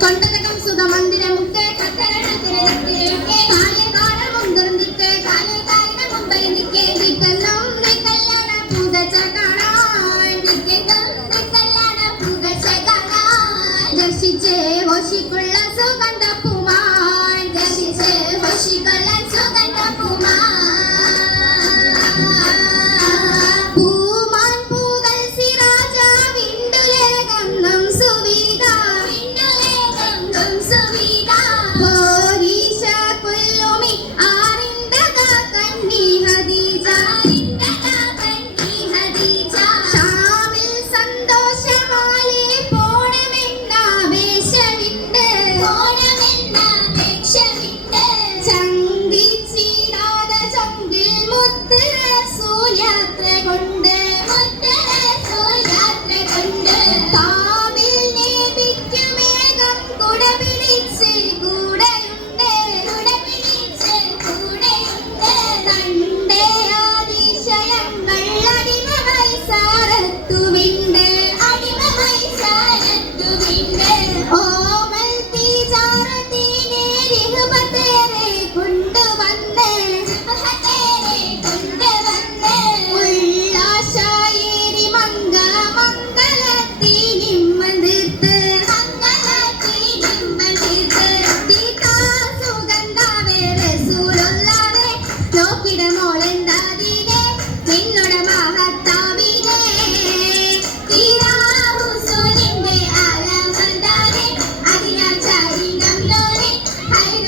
தொண்டதகம் சுகமந்திர முக்க கட்டணத்திர காலே காலம் உந்தர்ந்திட்டு காலே காலம் உந்தர்ந்திக்கே கிட்டலும் கல்யாண பூதச்ச காணாய் கிட்டலும் கல்யாண பூதச்ச காணாய் தர்ஷிச்சே வசிக்குள்ள சுகந்த பூமாய் தர்ஷிச்சே வசிக்குள்ள சுகந்த பூமாய்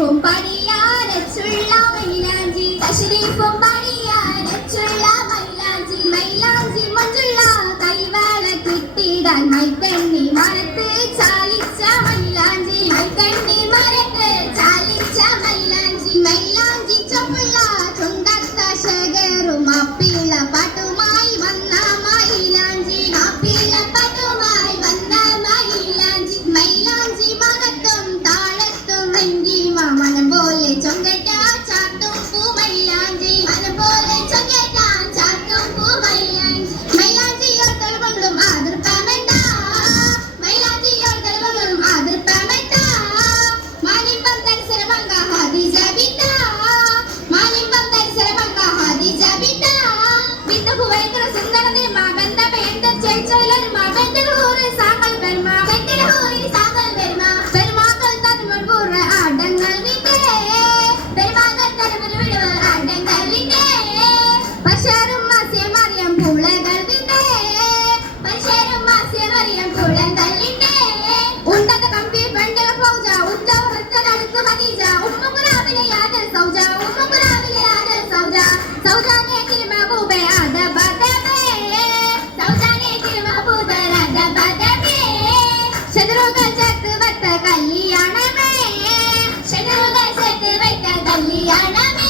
തഷ്രീഫും പണിയാരച്ചുള്ള മൈലാഞ്ചി തഷ്രീഫും மனம் போல சொங்கட்டா சாத்தும் பூ மயிலாஞ்சி மனம் போல சொங்கட்டா சாத்தும் பூ மயிலாஞ்சி மயிலாஞ்சியோர் தழுவங்களும் ஆதர் பமெண்டா மயிலாஞ்சியோர் தழுவங்களும் ஆதர் பமெண்டா மாலிம்பம் தரிசனமங்க ஹாதி கல்யாணமே செதுருகள் சேர்த்து வைத்த கல்யாணமே